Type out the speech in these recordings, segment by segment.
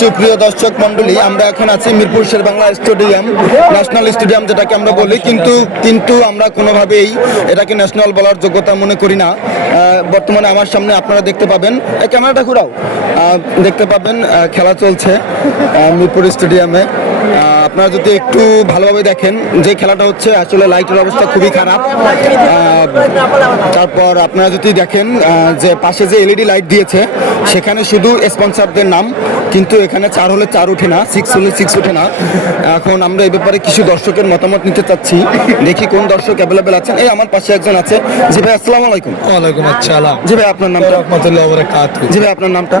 সুপ্রিয় দর্শক মন্ডলী, আমরা এখন আছি Mirpur Sher-e-Bangla stadium, national stadium যেটাকে আমরা বলি, কিন্তু আমরা কোনোভাবেই এটাকে ন্যাশনাল বলার যোগ্যতা মনে করি না। বর্তমানে আমার সামনে আপনারা দেখতে পাবেন, ক্যামেরাটা ঘুরাও, দেখতে পাবেন খেলা চলছে মিরপুর স্টেডিয়ামে। আপনারা যদি একটু ভালোভাবে দেখেন যে খেলাটা হচ্ছে, আসলে লাইটের অবস্থা খুবই খারাপ। তারপর আপনারা যদি দেখেন যে পাশে যে এলইডি লাইট দিয়েছে সেখানে শুধু স্পন্সরদের নাম, কিন্তু এখানে 4 হলে 4 ওঠে না, 6 হলে 6 ওঠে না। এখন আমরা এই ব্যাপারে কিছু দর্শকের মতামত নিতে চাচ্ছি, দেখি কোন দর্শক অ্যাভেলেবেল আছেন। এই আমার পাশে একজন আছে। জি ভাই, আসসালামু আলাইকুম। ওয়ালাইকুম আসসালাম। জি ভাই, আপনার নামটা? রহমতুল্লাহ ওয়া বারাকাতুহু। জি ভাই, আপনার নামটা?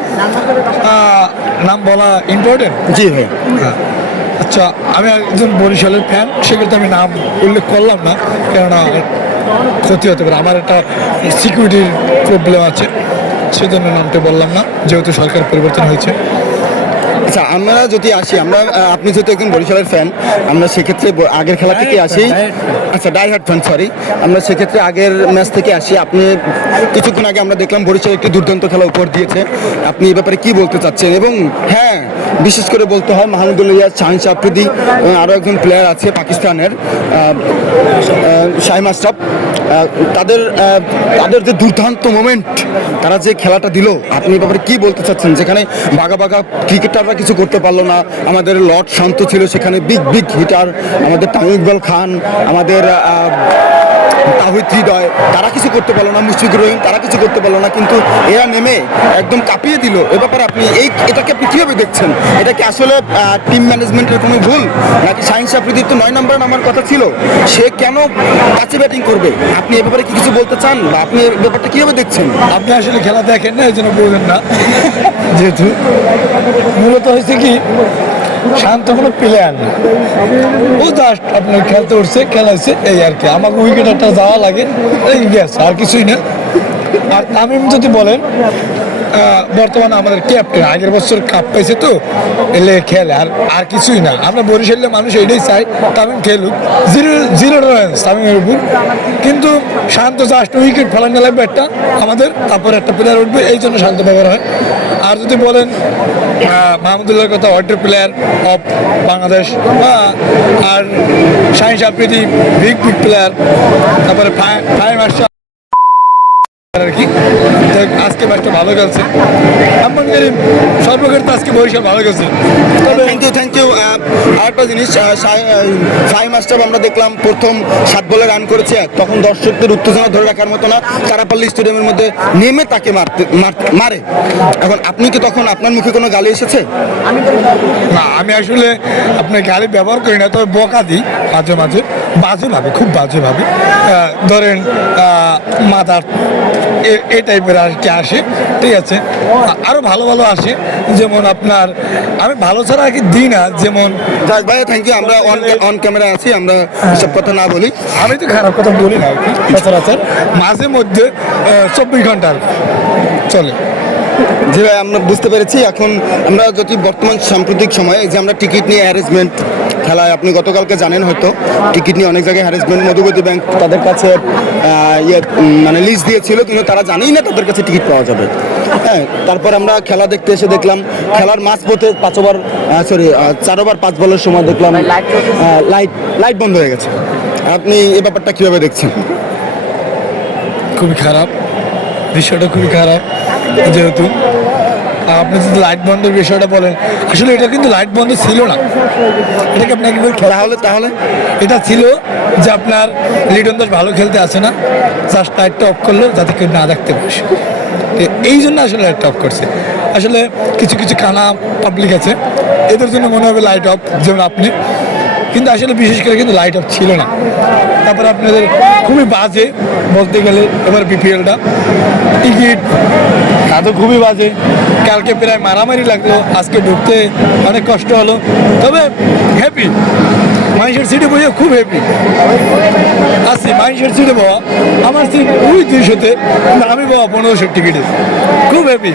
নাম বলা ইম্পর্টেন্ট? জি ভাই। আচ্ছা, আমি একজন বরিশালের ফ্যান, সেক্ষেত্রে আমি নাম উল্লেখ করলাম না, কেননা ক্ষতি হতে পারে। আমার একটা সিকিউরিটির প্রবলেম আছে, সেজন্য নামটা বললাম না, যেহেতু সরকার পরিবর্তন হয়েছে। আচ্ছা, আমরা যদি আসি, আপনি যেহেতু একজন বরিশালের ফ্যান, আমরা সেক্ষেত্রে আগের খেলা থেকে আসি। আচ্ছা, ডাইহার্ড ফ্যান, সরি। আমরা সেক্ষেত্রে আগের ম্যাচ থেকে আসি। আপনি কিছুক্ষণ আগে আমরা দেখলাম বরিশাল একটি দুর্দান্ত খেলা উপহার দিয়েছে। আপনি এই ব্যাপারে কি বলতে চাচ্ছেন? এবং হ্যাঁ, বিশেষ করে বলতে হয় মাহমুদুল রিয়াজ, শাহিন আফ্রিদি, আরও একজন প্লেয়ার আছে পাকিস্তানের, শাহিন আশরাফ। তাদের যে দুর্দান্ত মোমেন্ট, তারা যে খেলাটা দিল, আপনি এই ব্যাপারে কি বলতে চাচ্ছেন? যেখানে বাঘা বাঘা ক্রিকেটাররা কিছু করতে পারলো না। আমাদের লর্ড শান্ত ছিল, সেখানে বিগ বিগ হিটার, আমাদের তামিম ইকবাল খান, আমাদের তাহিদ হৃদয়, তারা কিছু করতে পারলো না। মুশফিকুর রহিম, তারা কিছু করতে পারলো না, কিন্তু এরা নেমে একদম কাঁপিয়ে দিল। এ ব্যাপারে এটাকে আপনি কীভাবে দেখছেন? এটা কি আসলে টিম ম্যানেজমেন্টের কোনো ভুল, নাকি শাহিন আফ্রিদির তো 9 নম্বরে নামার কথা ছিল, সে কেন কাছে ব্যাটিং করবে? আপনি এ ব্যাপারে কি কিছু বলতে চান, বা আপনি এই ব্যাপারটা কীভাবে দেখছেন? আপনি আসলে খেলা দেখেন না, এই জন্য বলবেন না। যেহেতু মূলত হয়েছে কি, শান্ত কোনো প্লেয়ার না, ও জাস্ট আপনার খেলতে উঠছে, খেলা হচ্ছে, এই আর কি। আমাকে উইকেট একটা যাওয়া লাগে, এই গেছে, আর কিছুই না। আর তামিম যদি বলেন, বর্তমানে আমাদের ক্যাপ্টেন, আগের বছর কাপ পাইছে তো, এলে খেলে, আর কিছুই না। আমরা বরিশালের মানুষ এইটাই চাই, তামিম খেলুক, জিরো রানস তামিমের উপর। কিন্তু শান্ত জাস্ট উইকেট ফেলানো লাগবে একটা আমাদের, তারপর একটা প্লেয়ার উঠবে, এই জন্য শান্ত ব্যবহার হয়। আর যদি বলেন মাহমুদুল্লাহর কথা, ওয়ার্ল্ড প্লেয়ার অফ বাংলাদেশ, আর শাহিন আফ্রিদি বিগ প্লেয়ার, তারপরে ফাইম আশরাফ আর কি। আজকে ম্যাচটা ভালো খেলছে, সর্বক্ষেত্রে আজকে বরিশাল ভালো খেলছে। Thank you. আরেকটা জিনিস, ফাইম আশরাফ আমরা দেখলাম প্রথম 7 বলে রান করেছে, তখন দর্শকদের উত্তেজনা ধরে রাখার মতো না, কারাপাল্লি স্টেডিয়ামের মধ্যে নেমে তাকে মারে। এখন আপনি কি তখন আপনার মুখে কোনো গালি এসেছে? না, আমি আসলে আপনার গালি ব্যবহার করি না, তবে বকা দিই মাঝে মাঝে, বাজেভাবে, খুব বাজেভাবে। ধরেন মাদার, এই টাইপের আর কি আসে, ঠিক আছে। আরও ভালো ভালো আসে, যেমন আপনার, আমি ভালো ছাড়া আর কি দিই না, যেমন ভাই থ্যাংক ইউ। আমরা অন ক্যামেরা আছি, আমরা সব কথা না বলি। আমি তো খারাপ কথা বলি না আর কি, সচরাচর মাঝে মধ্যে 24 ঘন্টা আর চলে। জি ভাই, আমরা বুঝতে পেরেছি। এখন আমরা যদি বর্তমান সাম্প্রতিক সময়ে যে আমরা টিকিট নিয়ে হ্যারাসমেন্ট খেলায়, আপনি গতকালকে জানেন হয়তো, টিকিট নিয়ে অনেক জায়গায় হ্যারাসমেন্ট, মধুগতি ব্যাংক তাদের কাছে মানে লিস্ট দিয়েছিল, কিন্তু তারা জানেই না তাদের কাছে টিকিট পাওয়া যাবে। হ্যাঁ, তারপর আমরা খেলা দেখতে এসে দেখলাম খেলার মাঝপথে 4 ওভার 5 বলের সময় দেখলাম লাইট বন্ধ হয়ে গেছে। আপনি এই ব্যাপারটা কীভাবে দেখছেন? খুবই খারাপ, বিষয়টা খুবই খারাপ। যেহেতু আপনি যদি লাইট বন্ধের বিষয়টা বলেন, আসলে এটা কিন্তু লাইট বন্ধ ছিল না, এটাকে আপনাকে খেলা হলে, তাহলে এটা ছিল যে আপনার লিটন দাস ভালো খেলতে আসে না, জাস্ট লাইটটা অফ করলো যাতে কেউ না দেখতে পারে, এই জন্য আসলে লাইটটা অফ করছে। আসলে কিছু কিছু কানা পাবলিক আছে, এদের জন্য মনে হবে লাইট অফ, যেমন আপনি, কিন্তু আসলে বিশেষ করে কিন্তু লাইট অফ ছিল না। তারপরে আপনাদের খুবই বাজে বলতে গেলে এবার বিপিএলটা, টিকিট তো খুবই বাজে। কালকে প্রায় মারামারি লাগলো, আজকে ঢুকতে অনেক কষ্ট হলো, তবে হ্যাপি। মানুষের সিটে বসে খুব হ্যাপি আছি। মানুষের সিটে বয়া, আমার সিট ওই 200-তে, আমি বয়া 1500 টিকিটে, খুব হ্যাপি।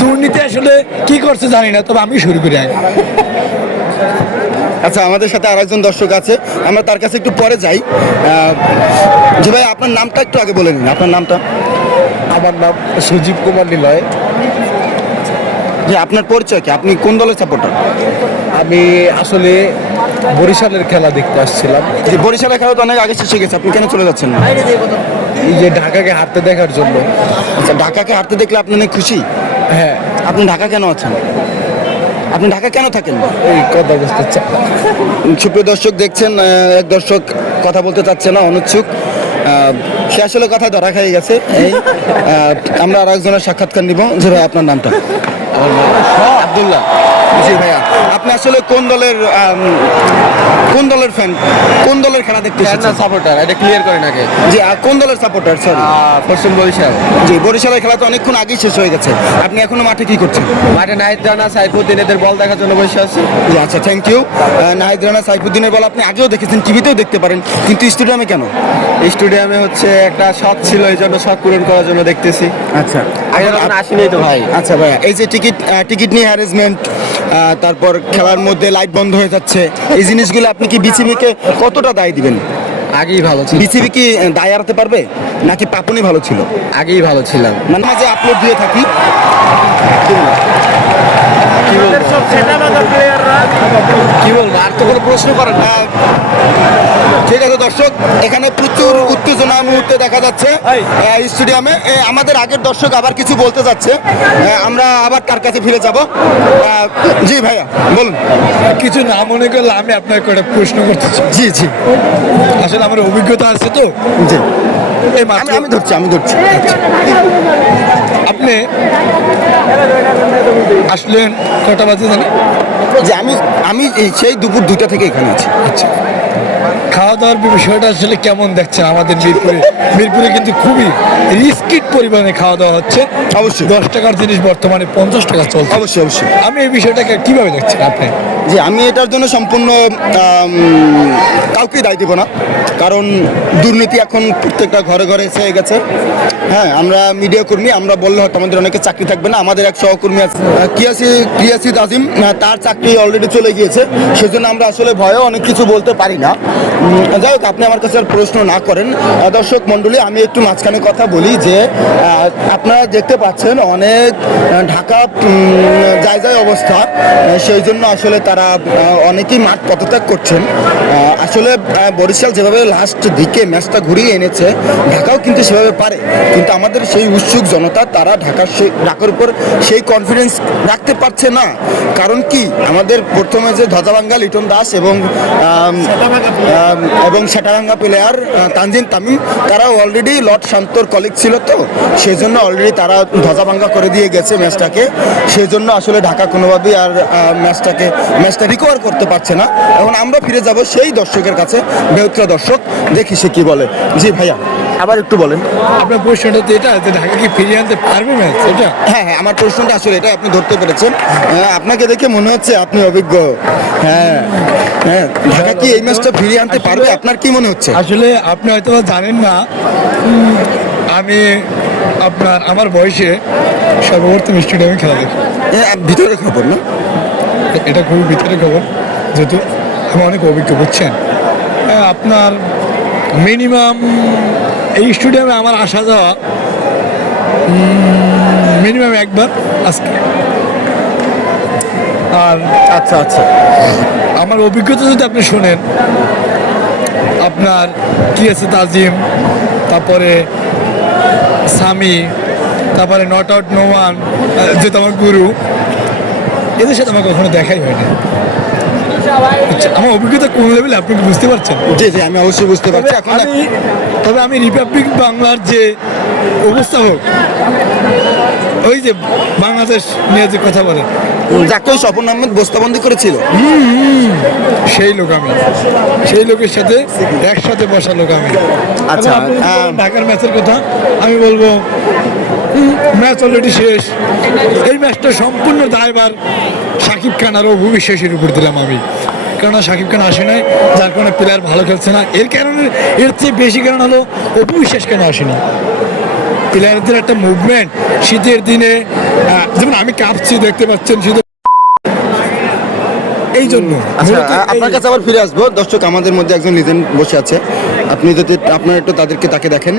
দুর্নীতি আসলে কি করছে জানি না, তবে আমি শুরু করি আগে। আচ্ছা, আমাদের সাথে আরেকজন দর্শক আছে, আমরা তার কাছে একটু পরে যাই। জি ভাই, আপনার নামটা একটু আগে বলে নিন, আপনার নামটা? আমার নাম সজীব কুমার নিলয়। যে আপনার পরিচয় কি, আপনি কোন দলের সাপোর্টার? আমি আসলে বরিশালের খেলা দেখতে আসছিলাম, যে বরিশালের খেলা তো অনেক আগে শেষ হয়ে গেছে, আপনি কেন চলে যাচ্ছেন না? এই যে ঢাকাকে হারতে দেখার জন্য। আচ্ছা, ঢাকাকে হারতে দেখলে আপনি অনেক খুশি? হ্যাঁ, আপনি ঢাকা কেন আছেন? আপনি ঢাকা কেন থাকেন? এই কথা বুঝতে চাই। সুপ্রিয় দর্শক দেখছেন, এক দর্শক কথা বলতে চাচ্ছে না, অনুৎসুক। সে আসলে কথা ধরা খেয়ে গেছে। এই আমরা আর একজনের সাক্ষাৎকার নিব। যে ভাই, আপনার নামটা? আব্দুল্লাহ। জি ভাইয়া, আপনি আসলে কোন দলের ফ্যান, কোন দলের খেলা দেখতে এসেছেন? সাপোর্টার, এটা ক্লিয়ার করেন আগে। জি, কোন দলের সাপোর্টার? সরি, পশ্চিম বরিশাল। জি, বরিশালের খেলা তো অনেকক্ষণ আগেই শেষ হয়ে গেছে, আপনি এখনো মাঠে কি করছেন? মাঠে নাহিদ রানা, সাইফুদ্দিন এদের বল দেখার জন্য বসে আছি। জি, আচ্ছা, থ্যাংক ইউ। নাহিদ রানা, সাইফুদ্দিনের বল আপনি আগেও দেখেছেন, টিভিতেও দেখতে পারেন, কিন্তু স্টেডিয়ামে কেন? স্টেডিয়ামে হচ্ছে একটা শখ ছিল, এই জন্য শখ পূরণ করার জন্য দেখতেছি। আচ্ছা, আগে যখন আসিনি তো ভাই। আচ্ছা ভাইয়া, এই যে টিকিট নিয়ে হ্যারাসমেন্ট, তারপর খেলার মধ্যে লাইট বন্ধ হয়ে যাচ্ছে, এই জিনিসগুলো আপনি কি বিসিবিকে কতটা দায় দিবেন? আগেই ভালো ছিল, বিসিবি কি দায় এড়াতে পারবে, নাকি পাপনই ভালো ছিল? আগেই ভালো ছিলাম। মানে মাঝে আপলোড দিয়ে থাকি। কি বলবো, আর তো কোনো প্রশ্ন করেন না। ঠিক আছে দর্শক, এখানে প্রচুর উত্তেজনা মুহূর্তে দেখা যাচ্ছে স্টেডিয়ামে। আমাদের আগের দর্শক আবার কিছু বলতে যাচ্ছে, আমরা আবার তার কাছে ফিরে যাব। জি ভাইয়া, বলুন। কিছু না মনে করলে আমি আপনাকে একটা প্রশ্ন করতে চাই। জি জি আসলে আমার অভিজ্ঞতা আছে তো। জি, এই মাত্র আমি ধরছি। আপনি আসলেন কটা বাজে জানি? যে আমি সেই দুপুর 2টা থেকে এখানে আছি। আচ্ছা, খাওয়া দাওয়ার বিষয়টা আসলে কেমন দেখছেন? আমাদের মিরপুরে কিন্তু খুবই রিস্কিট পরিমাণে খাওয়া দাওয়া হচ্ছে। অবশ্যই। 10 টাকার জিনিস বর্তমানে 50 টাকা চলছে। অবশ্যই। আমি এই বিষয়টাকে কিভাবে দেখছেন আপনি? যে আমি এটার জন্য সম্পূর্ণ কাউকে দায় দিব না, কারণ দুর্নীতি এখন প্রত্যেকটা ঘরে ঘরে এসে গেছে। হ্যাঁ, আমরা মিডিয়া কর্মী, আমরা বললে হয়তো আমাদের অনেকে চাকরি থাকবে না। আমাদের এক সহকর্মী আছে কিয়াসিদ আজিম, তার চাকরি অলরেডি চলে গিয়েছে, সেজন্য আমরা আসলে ভয়ে অনেক কিছু বলতে পারি না। যাই হোক, আপনি আমার কাছে আর প্রশ্ন না করেন। দর্শক মণ্ডলী, আমি একটু মাঝখানে কথা বলি যে আপনারা দেখতে পাচ্ছেন অনেক ঢাকা যায় অবস্থা, সেই জন্য আসলে তারা অনেকেই মাঠ পদত্যাগ করছেন। আসলে বরিশাল যেভাবে লাস্ট দিকে ম্যাচটা ঘুরিয়ে এনেছে, ঢাকাও কিন্তু সেভাবে পারে, কিন্তু আমাদের সেই উৎসুক জনতা তারা ঢাকার উপর সেই কনফিডেন্স রাখতে পারছে না। কারণ কি, আমাদের প্রথমে যে ধ্বজাভাঙ্গা লিটন দাস এবং সেটাভাঙ্গা প্লেয়ার তানজিম তামিম, তারা অলরেডি লর্ড শান্তর কলিগ ছিল, তো সেই জন্য অলরেডি তারা ধ্বজাভাঙ্গা করে দিয়ে গেছে ম্যাচটাকে। সেই জন্য আসলে ঢাকা কোনোভাবেই আর ম্যাচটা রিকভার করতে পারছে না। এখন আমরা ফিরে যাব সেই দর্শকের কাছে, বেউত্রা দর্শক, দেখি সে কি বলে। জি ভাইয়া, আবার একটু বলেন। আপনার প্রশ্নটা তো এটা যে ঢাকা কি ফিরিয়ে আনতে পারবে ম্যাচ, এটা? হ্যাঁ, আমার প্রশ্নটা আসলে এটা, আপনি ধরতে পেরেছেন। আপনাকে দেখে মনে হচ্ছে আপনি অভিজ্ঞ। হ্যাঁ, ঢাকা কি এই ম্যাচটা ফিরিয়ে আনতে পারবে, আপনার কি মনে হচ্ছে? আসলে আপনি হয়তো জানেন না, আমি আমার বয়সে সর্বপ্রথম স্টেডিয়ামে খেলা দেখি। ভিতরে খবর না, এটা খুবই ভিতরে খবর, যেহেতু আমি অনেক অভিজ্ঞ, বুঝছেন। আপনার মিনিমাম এই স্টেডিয়ামে আমার আসা যাওয়া মিনিমাম একবার আজকে। আর আচ্ছা, আমার অভিজ্ঞতা যদি আপনি শোনেন, আপনার কি আছে তাজিম, তারপরে সামি, তারপরে নট আউট নোমান, যেহেতু আমার গুরু, এদের সাথে আমার কখনো দেখাই হয়নি। আচ্ছা, আমার অভিজ্ঞতা কোন লেভেলে আপনি কি বুঝতে পারছেন? জি, আমি অবশ্যই বুঝতে পারছি। এখন তবে আমি রিপাবলিক বাংলার যে উপস্থাপক, ওই যে বাংলাদেশ নিয়ে যে কথা বলে, যাকে ওই স্বপন আহমেদ বস্তাবন্দি করেছিল, সেই লোকের সাথে একসাথে বসা লোক আমি। আচ্ছা, এবং আপনি যদি বলেন ঢাকার ম্যাচের কথা, আমি বলবো ম্যাচ অলরেডি শেষ। এই ম্যাচটা সম্পূর্ণ দায়ভার শাকিব খান আর অপু বিশ্বাসের উপর দিলাম আমি, কেননা শাকিব খান আসে নাই, যার কারণে প্লেয়ার ভালো খেলছে না। এর চেয়ে বেশি কারণ হলো অপু বিশ্বাস কেন আসেনি। প্লেয়ারদের একটা মুভমেন্ট শীতের দিনে, যেমন আমি কাঁপছি, দেখতে পাচ্ছেন শীত। এই জন্য আচ্ছা মূলত আপনার কাছে আবার ফিরে আসবো। দর্শক, আমাদের মধ্যে একজন লিজেন্ড বসে আছে, আপনি যদি আপনার একটু তাকে দেখেন,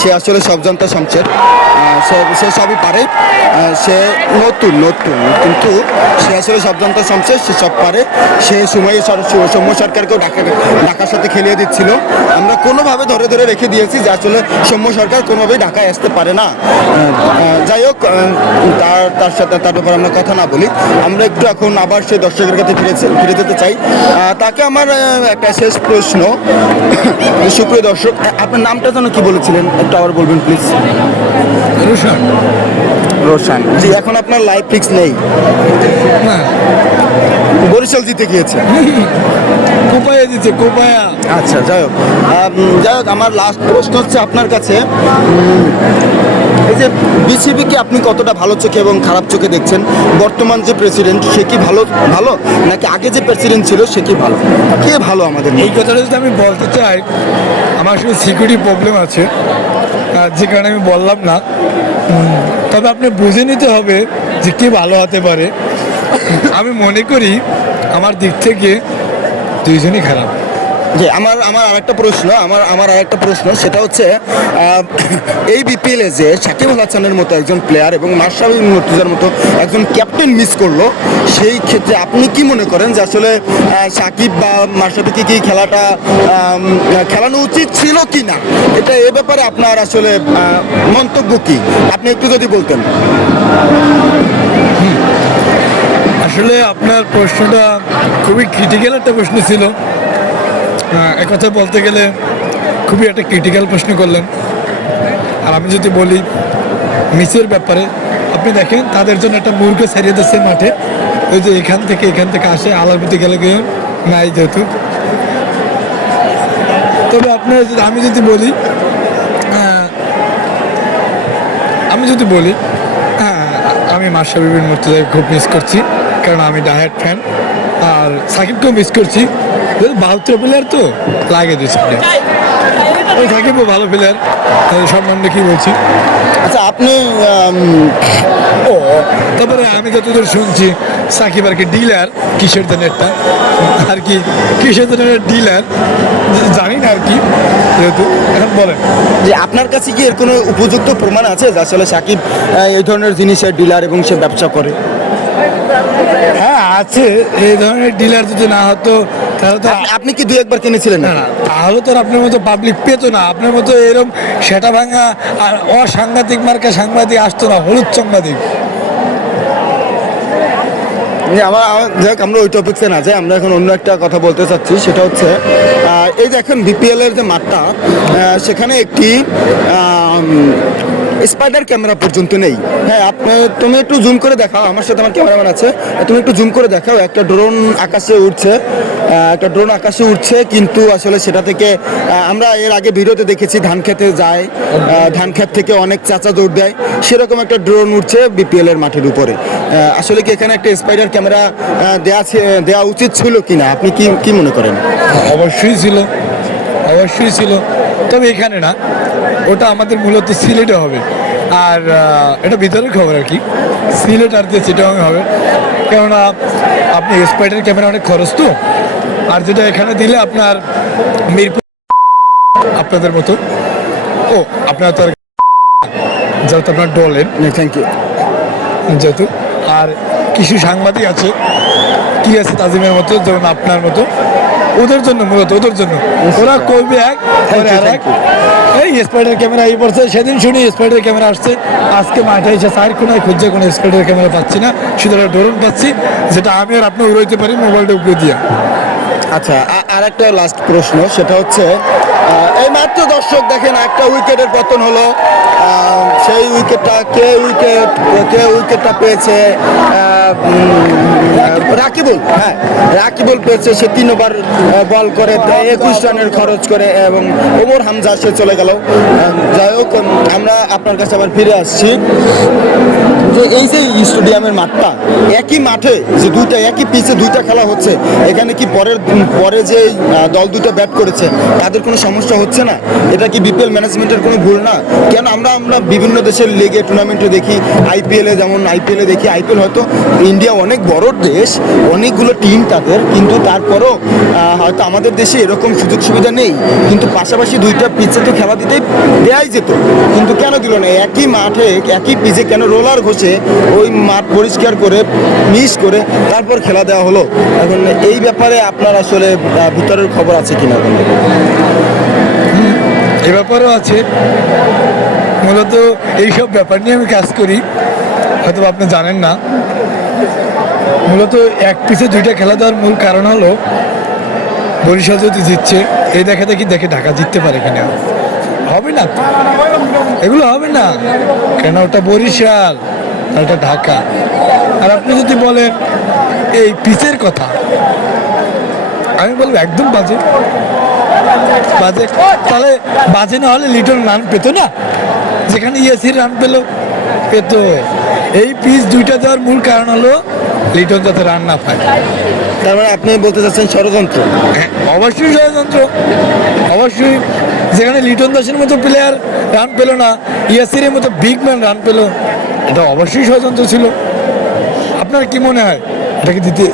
সে আসলে সব জানতা শমশের, সে সবই পারে, সে নতুন কিন্তু সে আসলে সব জানতা শমশের, সে সব পারে। সে সৌম্য সরকারকেও ঢাকার সাথে খেলিয়ে দিচ্ছিল। আমরা কোনোভাবে ধরে রেখে দিয়েছি যে আসলে সৌম্য সরকার কোনোভাবেই ঢাকায় আসতে পারে না। যাই হোক, তার ব্যাপারে আমরা কথা না বলি। আমরা একটু এখন আবার সেই দর্শকের কাছে ফিরে যেতে চাই। তাকে আমার একটা শেষ প্রশ্ন, সুপ্রিয় দর্শক, আপনার নামটা যেন কি বলেছিলেন, একটু আবার বলবেন প্লিজ। রোশন রোশান জি। এখন আপনার লাইভ ফিক্স নেই, না বরিশাল জিতে গিয়েছে। কোপায়া দিচ্ছে কোপায়া। আচ্ছা, যাই হোক, আমার লাস্ট প্রশ্ন হচ্ছে আপনার কাছে, এই যে বিসিবিকে আপনি কতটা ভালো চোখে এবং খারাপ চোখে দেখছেন? বর্তমান যে প্রেসিডেন্ট সে কি ভালো নাকি আগে যে প্রেসিডেন্ট ছিল সে কি ভালো? কে ভালো আমাদের? এই কথাটা যদি আমি বলতে চাই, আমার আসলে সিকিউরিটি প্রবলেম আছে, যে কারণে আমি বললাম না। তবে আপনি বুঝে নিতে হবে যে কে ভালো হতে পারে। আমি মনে করি আমার দিক থেকে দুইজনই খারাপ। যে আমার আরেকটা প্রশ্ন সেটা হচ্ছে, এই বিপিএলে যে সাকিব আল হাসানের মতো একজন প্লেয়ার এবং মাশরাফি বিন মুর্তজার মতো একজন ক্যাপ্টেন মিস করলো, সেই ক্ষেত্রে আপনি কি মনে করেন যে আসলে সাকিব বা মাশরাফিকে কি খেলাটা খেলানো উচিত ছিল কি না? এ ব্যাপারে আপনার আসলে মন্তব্য কি, আপনি একটু যদি বলতেন। আসলে আপনার প্রশ্নটা খুবই ক্রিটিক্যাল একটা প্রশ্ন ছিল। একথা বলতে গেলে খুবই একটা ক্রিটিক্যাল প্রশ্ন করলেন। আর আমি যদি বলি মিসের ব্যাপারে, আপনি দেখেন তাদের জন্য একটা মুরগি ছাড়িয়ে দিচ্ছে মাঠে, ওই যে এখান থেকে আসে আলারবিতে গেলে গিয়ে নাই যেহেতু। তবে আপনার আমি যদি বলি আমি মাশরাফি বিন মুর্তজাকে খুব মিস করছি, কারণ আমি ডায়েট ফ্যান। আর সাকিবকেও মিস করছি, 72 প্লেয়ার তো লাগে দুই সাইডে। ওই সাকিবও ভালো প্লেয়ার, সম্বন্ধে কি বলছি। আচ্ছা, আপনি তারপরে আমি যতদূর শুনছি সাকিব আর কি ডিলার কিসের জন্য একটা, আর কি কিসের জন্য ডিলার জানি না আর কি, যেহেতু এখন বলেন যে আপনার কাছে কি এর কোনো উপযুক্ত প্রমাণ আছে যে আসলে সাকিব এই ধরনের জিনিসের ডিলার এবং সে ব্যবসা করে? হ্যাঁ আছে, এই ধরনের ডিলার যদি না হতো তাহলে তো আপনি কি দুই একবার কিনেছিলেন? না না, তাহলে তো আর আপনার মতো পাবলিক পেতো না, আপনার মতো এরকম সেটা ভাঙা আর অসাংঘাতিক মার্কা সাংবাদিক আসতো না, হলুদ সাংবাদিক। আমরা ওই টপিক্সে না যাই, আমরা এখন অন্য একটা কথা বলতে চাচ্ছি। সেটা হচ্ছে, এই যে এখন বিপিএল এর যে মাঠটা, সেখানে একটি স্পাইডার ক্যামেরা পর্যন্ত নেই। হ্যাঁ, তুমি একটু জুম করে দেখাও, আমার সাথে আমার ক্যামেরাম্যান আছে, তুমি একটু জুম করে দেখাও। একটা ড্রোন আকাশে উঠছে, কিন্তু আসলে সেটা থেকে আমরা এর আগে ভিডিওতে দেখেছি ধান খেতে যায়, ধান খেত থেকে অনেক চাচা দৌড় দেয়, সেরকম একটা ড্রোন উঠছে বিপিএল এর মাঠের উপরে। আসলে কি এখানে একটা স্পাইডার ক্যামেরা দেওয়া উচিত ছিল কিনা, আপনি কি মনে করেন? অবশ্যই ছিল, তবে এখানে না, ওটা আমাদের মূলত সিলেটে হবে। আর এটা ভিতরের খবর আর কি, সিলেট আর চিটাগাং হবে, কেননা আপনি স্পাইডার ক্যামেরা অনেক খরচ তো। আর যেটা এখানে দিলে আপনার মিরপুর আপনাদের মতো আপনার তো যেহেতু আপনার ডলেন, থ্যাংক ইউ, যেহেতু আর কিছু সাংবাদিক আছে তাজিমের মতো, যেমন আপনার মতো, ওদের জন্য ওরা করবে এই স্পাইডার ক্যামেরা এই পড়ছে। সেদিন শুনি স্পাইডার ক্যামেরা আসছে, আজকে মাঠে এসে চার কোনায় খুঁজছে কোনো স্পাইডার ক্যামেরা পাচ্ছি না, শুধু ড্রোন পাচ্ছি, যেটা আমি আর আপনি উড়াইতে পারি মোবাইলটা উপরে দিয়া। আচ্ছা, আর একটা লাস্ট প্রশ্ন, সেটা হচ্ছে, এই মাত্র দর্শক দেখেন একটা উইকেটের পতন হলো, সেই উইকেটটা কে উইকেটটা পেয়েছে? রাকিবুল পেয়েছে। সে 3 ওভার বল করে 21 রানের খরচ করে, এবং ওমর হামজা সে চলে গেল। যাই হোক, আমরা আপনার কাছে আবার ফিরে আসছি যে এই যে স্টেডিয়ামের মাঠটা, একই মাঠে যে একই পিচে দুইটা খেলা হচ্ছে, এখানে কি পরে যে দল দুটো ব্যাট করেছে তাদের কোনো সমস্যা হচ্ছে না? এটা কি বিপিএল ম্যানেজমেন্টের কোনো ভুল না? কেন আমরা বিভিন্ন দেশের লিগে টুর্নামেন্টে দেখি, আইপিএলে দেখি, আইপিএল হয়তো ইন্ডিয়া অনেক বড় দেশ, দেশ, অনেকগুলো টিম তাদের, কিন্তু তারপরও হয়তো আমাদের দেশে এরকম সুযোগ সুবিধা নেই, কিন্তু পাশাপাশি দুইটা পিচে তো খেলা দিতে দেওয়াই যেত, কিন্তু কেন দিল না? একই মাঠে একই পিচে কেন রোলার ঘষে ওই মাঠ পরিষ্কার করে মিস করে তারপর খেলা দেওয়া হলো? এখন এই ব্যাপারে আপনার আসলে ভিতরের খবর আছে কিনা? এ ব্যাপারও আছে। মূলত এইসব ব্যাপার নিয়ে আমি কাজ করি, হয়তো আপনি জানেন না। মূলত এক পিছে দুইটা খেলা দেওয়ার মূল কারণ হলো বরিশাল যদি জিতছে এই দেখে দেখে ঢাকা জিততে পারে কিনা। হবে না তো, এগুলো হবে না, কেন ওটা বরিশাল আর এটা ঢাকা। আর আপনি যদি বলেন এই পিচের কথা, আমি বলবো একদম বাজে বাজে। তাহলে বাজে না হলে লিটন রান পেতো না, যেখানে ইয়াসির রান পেতো। এই পিচ দুইটা দেওয়ার মূল কারণ হলো লিটন যাতে রান না পায়। তার মানে আপনি বলতে চাচ্ছেন ষড়যন্ত্র? হ্যাঁ, অবশ্যই ষড়যন্ত্র, অবশ্যই। যেখানে লিটন দাসের মতো প্লেয়ার রান পেল না, ইয়াসিরের মতো বিগ ম্যান রান পেল, এটা অবশ্যই ষড়যন্ত্র ছিল। আপনার কি মনে হয় এটাকে দিতে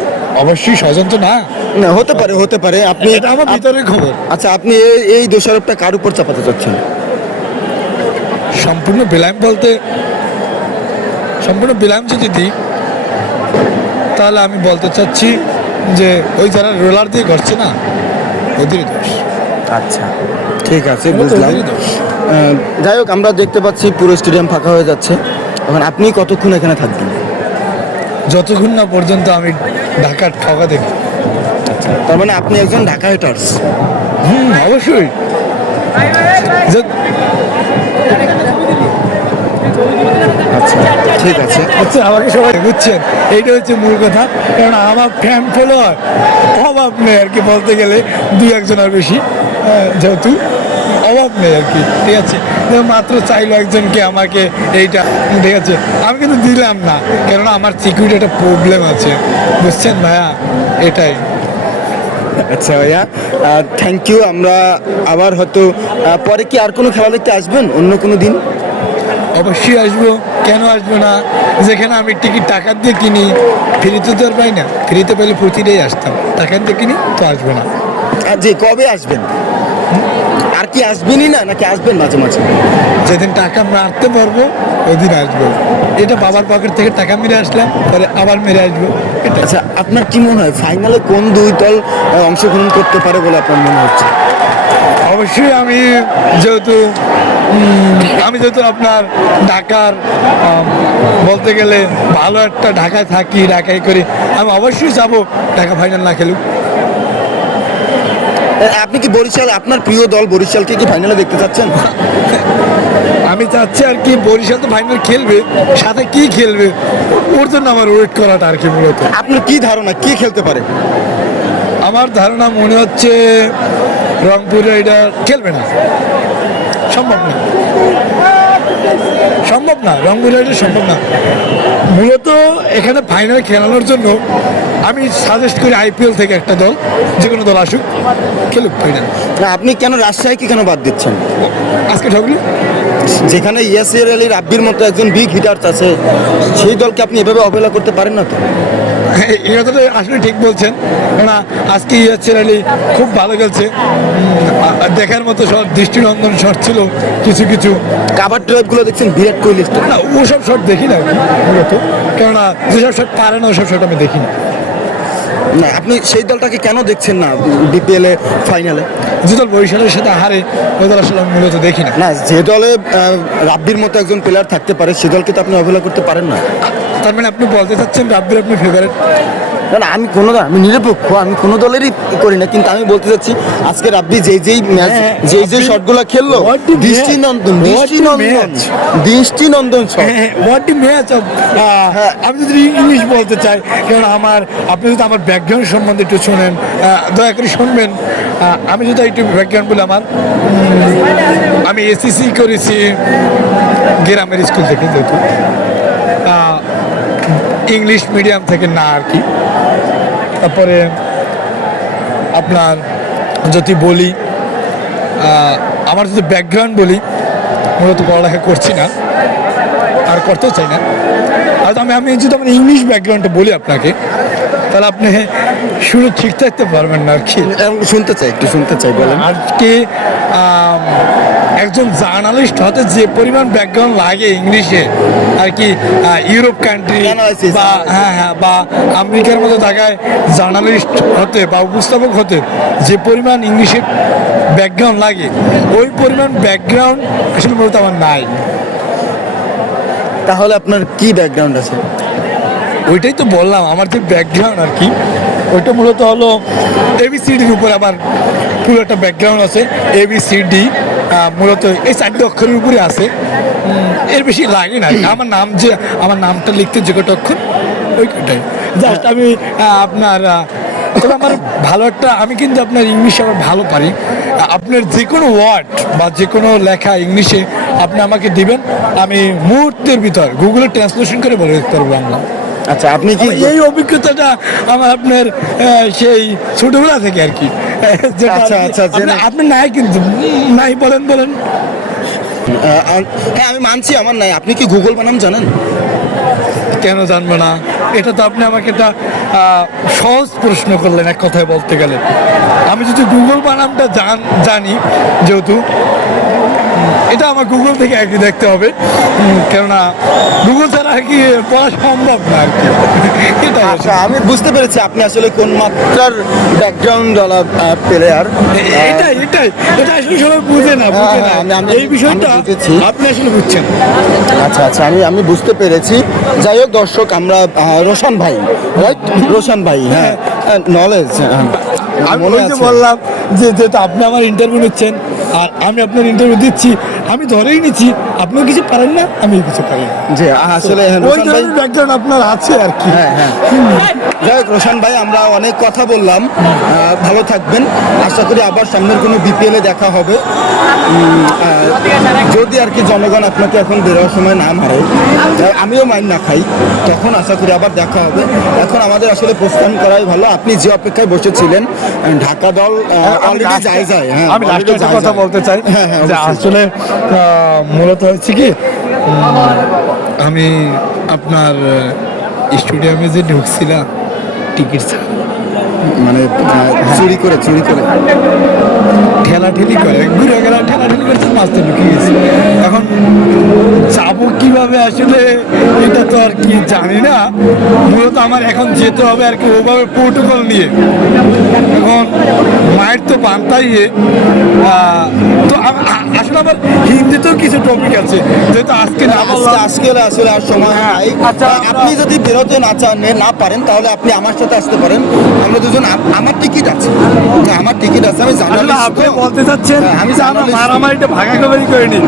অবশ্যই ষড়যন্ত্র না? না, হতে পারে, হতে পারে। আপনি এটা আমার ভিতরের খবর। আচ্ছা, আপনি এই দোষারোপটা কার উপর চাপাতে চাচ্ছেন? সম্পূর্ণ বেলাম বলতে, সম্পূর্ণ বেলাম যদি দিই তাহলে আমি বলতে চাচ্ছি যে ওই যারা রোলার দিয়ে ঘটছে না ওদেরই দোষ। আচ্ছা, ঠিক আছে, এগুলো তো বুঝলাম। ওদেরই দোষ। যাই হোক, আমরা দেখতে পাচ্ছি পুরো স্টেডিয়াম ফাঁকা হয়ে যাচ্ছে। এখন আপনি কতক্ষণ এখানে থাকবেন? যতক্ষণ না পর্যন্ত আমি ঢাকার ঠকা দেখি। তার মানে আপনি একজন ঢাকা হেটার্স? অবশ্যই। আচ্ছা, ঠিক আছে। আচ্ছা, আমাকে সবাই বুঝছেন, এইটা হচ্ছে মূল কথা। কারণ আমার ফ্যান ফলোয়ার অভাব নেই আর কি, বলতে গেলে দুই একজনের বেশি, যেহেতু অভাব নেই আর কি। ঠিক আছে, মাত্র চাইলো একজনকে আমাকে এইটা, ঠিক আছে, আমি কিন্তু দিলাম না, কেননা আমার সিকিউরিটি একটা প্রবলেম আছে, বুঝছেন ভাইয়া, এটাই। আচ্ছা ভাইয়া, থ্যাংক ইউ। আমরা আবার হয়তো পরে কি আর কোনো খেলা দেখতে আসবেন অন্য কোনো দিন? অবশ্যই আসবো, কেন আসবো না? যেখানে আমি টিকিট টাকা দিয়ে কিনি, ফ্রিতে তো আর পাই না। ফ্রিতে পেলে প্রতিটাই আসতাম, টাকা দিয়ে কিনি তো আসবো না। আর যে কবে আসবেন? আর কি আসবেনই না, নাকি আসবেন মাঝে মাঝে? যেদিন টাকা মারতে পারবো ওদিন আসবো। এটা বাবার পকেট থেকে টাকা মেরে আসলাম, পরে আবার মেরে আসবো, এটা। আচ্ছা, আপনার কি মনে হয় ফাইনালে কোন দুই দল অংশগ্রহণ করতে পারে বলে আপনার মনে হচ্ছে? অবশ্যই আমি যেহেতু আপনার ঢাকার বলতে গেলে ভালো একটা ঢাকায় থাকি, ঢাকায় করি, আমি অবশ্যই যাবো ঢাকা ফাইনাল না খেলুক। আপনি কি বরিশাল, আপনার প্রিয় দল বরিশালকে কি ফাইনালে দেখতে চাচ্ছেন? আমি চাচ্ছি আর কি বরিশাল তো ফাইনাল খেলবে, সাথে কি খেলবে ওর জন্য আমার ওয়েট করাটা আর কি মূলত। আপনার কি ধারণা কি খেলতে পারে? আমার ধারণা মনে হচ্ছে রংপুরে এটা খেলবে না, সম্ভব না, সম্ভব না, রংপুরে এটা সম্ভব না। মূলত এখানে ফাইনাল খেলানোর জন্য আমি সাজেস্ট করি আইপিএল থেকে একটা দল, যে কোনো দল আসুক, খেলুক ফাইনাল। না, আপনি কেন রাজশাহীকে কেন বাদ দিচ্ছেন? আজকে ঠকলি, যেখানে ইয়াসির আলী রাব্বির মতো একজন বিগ হিটার আছে, সেই দলকে আপনি এভাবে অবহেলা করতে পারেন না তো? এই কথাটা আসলে ঠিক বলছেন, কেননা আজকে ইয়াসির আলী খুব ভালো খেলছে, দেখার মতো শট, দৃষ্টিনন্দন শট ছিল কিছু কিছু। কাভার ড্রাইভগুলো দেখছেন বিরাট কোহলি স্টাইল। না, ওসব শট দেখি না মূলত, কেননা যেসব শট পারে না ওসব শট আমি দেখি না। না, আপনি সেই দলটাকে কেন দেখছেন না বিপিএল এ ফাইনালে? যে দল বরিশালের সাথে হারে ওই দল আসলে আমি মূলত দেখি না। না, যে দলে রাব্বির মতো একজন প্লেয়ার থাকতে পারে সে দলকে তো আপনি অবহেলা করতে পারেন না। তার মানে আপনি বলতে চাচ্ছেন রাব্বির আপনি ফেভারিট? না, আমি কোনো দল, আমি নিরপেক্ষ, আমি কোনো দলেরই করি না, কিন্তু আমি বলতে চাচ্ছি আজকে রাব্বি যেই ম্যাচ, যেই শটগুলো খেললো, দৃষ্টিনন্দন শট। What the match. আমি যদি ইংলিশ বলতে চাই, কারণ আপনি যদি আমার ব্যাকগ্রাউন্ড সম্বন্ধে একটু শোনেন, দয়া করে শুনবেন। আমি যদি একটু ব্যাকগ্রাউন্ড বলি, আমি এসিসি করেছি গ্রামের স্কুল থেকে, যেহেতু ইংলিশ মিডিয়াম থেকে না আর কি। তারপরে আপনার যদি বলি, আমার যদি ব্যাকগ্রাউন্ড বলি, মূলত পড়ালেখা করছি না আর করতেও চাই না। আর আমি যদি আমার ইংলিশ ব্যাকগ্রাউন্ডটা বলি আপনাকে, তাহলে আপনি শুনে ঠিক থাকতে পারবেন না আর কি। শুনতে চাই, একটু শুনতে চাই, বলেন। আজকে একজন জার্নালিস্ট হতে যে পরিমাণ ব্যাকগ্রাউন্ড লাগে ইংলিশে আর কি, ইউরোপ কান্ট্রি Analysis, বা হ্যাঁ বা আমেরিকার মতো জায়গায় জার্নালিস্ট হতে বা উপস্থাপক হতে যে পরিমাণ ইংলিশের ব্যাকগ্রাউন্ড লাগে, ওই পরিমাণ ব্যাকগ্রাউন্ড আসলে বলতে আমার নাই। তাহলে আপনার কি ব্যাকগ্রাউন্ড আছে? ওইটাই তো বললাম, আমার যে ব্যাকগ্রাউন্ড আর কি, ওইটা মূলত হলো এবিসিডির উপরে আমার পুরো একটা ব্যাকগ্রাউন্ড আছে। এবিসিডি মূলত এই 4টে অক্ষরের উপরে আছে, এর বেশি লাগে না। আমার নাম যে আমার নামটা লিখতে যে কটা অক্ষর ওইটাই জাস্ট আমি আপনার তবে আমার ভালো একটা, আমি কিন্তু আপনার ইংলিশে আবার ভালো পারি। আপনার যে কোনো ওয়ার্ড বা যে কোনো লেখা ইংলিশে আপনি আমাকে দিবেন, আমি মুহূর্তের ভিতর গুগলে ট্রান্সলেশন করে বলে দিতে পারবো বাংলা। আচ্ছা, আপনি কি এই অভিজ্ঞতাটা আমার আপনার সেই ছোটবেলা থেকে আর কি। যেটা আচ্ছা, আর কি আচ্ছা, আপনি নাই কিন্তু নাই বলেন। হ্যাঁ, আমি মানছি আমার নাই। আপনি কি গুগল বানাম জানেন? কেন জানবো না? এটা তো আপনি আমাকে একটা সহজ প্রশ্ন করলেন এক কথায় বলতে গেলে। আমি যদি গুগল বানামটা জানি, যেহেতু এটা আমার গুগল থেকে আর কি দেখতে হবে, কেননা গুগল ছাড়া আর কি পড়া সম্ভব না আর কি। এটা আচ্ছা, আমি বুঝতে পেরেছি আপনি আসলে কোন মাত্রার ব্যাকগ্রাউন্ড ওয়ালা প্লেয়ার। এটা আসলে সবাই বুঝে না। এই বিষয়টা আমি বুঝেছি। আপনি আসলে বুঝছেন। আচ্ছা, আমি বুঝতে পেরেছি। যাই হোক দর্শক, আমরা রোশন ভাই, রাইট? রোশন ভাই, হ্যাঁ, নলেজ। আমি মনে ওই যে আছে। বললাম যে যেহেতু আপনি আমার ইন্টারভিউ নিচ্ছেন আর আমি আপনার ইন্টারভিউ দিচ্ছি, আমি ধরেই নিচ্ছি আপনিও কিছু পারেন না, আমিও কিছু পারি না। যে আসলে ওই রোশন ভাই, ধরনের ব্যাকগ্রাউন্ড আপনার আছে আর কি। হ্যাঁ। যাই হোক রোশন ভাই, আমরা অনেক কথা বললাম। ভালো থাকবেন। আশা করি আবার সামনের কোনো বিপিএলে দেখা হবে। যদি আর কি জনগণ আপনাকে এখন বেরোয়ার সময় না মারে, আমিও মাইন না খাই, তখন আশা করি আবার দেখা হবে। এখন আমাদের আসলে প্রস্থান করাই ভালো। আপনি যে অপেক্ষায় বসেছিলেন, ঢাকা দল অলরেডি যায়। হ্যাঁ, আমি লাস্টে already একটা যায়। কথা বলতে চাই হ্যাঁ, যে অবশ্যই। আসলে মূলত হচ্ছে কি, আমি আপনার স্টুডিয়ামে যে ঢুকছিলাম টিকিট ছাড়া, মানে চুরি করে ঠেলাঠেলি করে ঘুরে গেলাম, ঠেলাঠেলি করছে, মাছটা ঢুকিয়ে গেছে। এখন যাবো কিভাবে আসলে এটা তো আর কি জানি না। মূলত আমার এখন যেতে হবে আর কি ওভাবে প্রোটোকল নিয়ে। এখন মায়ের তো বান্তাইয়ে তো আসলে আমার হিন্দিতেও কিছু টপিক আছে, যেহেতু আজকে না বললাম। আজকে আসলে আর সময় নাই। আচ্ছা, আপনি যদি বেরোতে না পারেন, তাহলে আপনি আমার সাথে আসতে পারেন। আমরা দুজন, আমার টিকিট আছে, আমি আসলে জার্নালিস্ট। আপনি বলতে চাচ্ছেন আমি যে আমরা journalist। মারামারিটা ভাগাভাগি করিনি,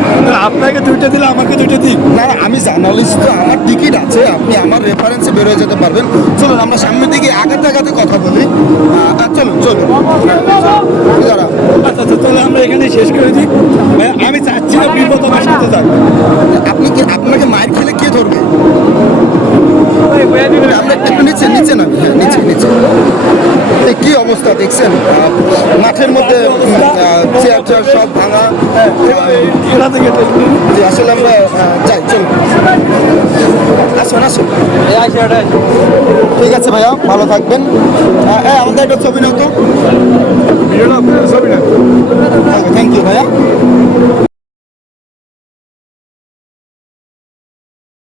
আপনাকে দুইটা দিলে আমাকে দুইটা দিন। না, আমি জার্নালিস্ট, তো আমার টিকিট আছে। আপনি আমার রেফারেন্সে বেরোয় যেতে পারবেন। চলুন আমরা সামনের দিকে আগাতে কথা বলি। চলুন দাঁড়া। আচ্ছা, তাহলে আমরা এখানে শেষ করে দিই। আমি চাচ্ছি না বিপদ আমার সাথে থাক। আপনাকে মাইর খেলে কে ধরবে? আমরা একটু নিচে নামি। হ্যাঁ, নিচে। এই কি অবস্থা দেখছেন? মাঠের মধ্যে চেয়ার সব ভাঙা। এরা থেকে যে আসলে আমরা যাই, চলুন আসুন। ঠিক আছে ভাইয়া, ভালো থাকবেন। আমাদের একটা ছবি নাও তো। ভিডিওটা আপনার ছবি না। থ্যাংক ইউ ভাইয়া।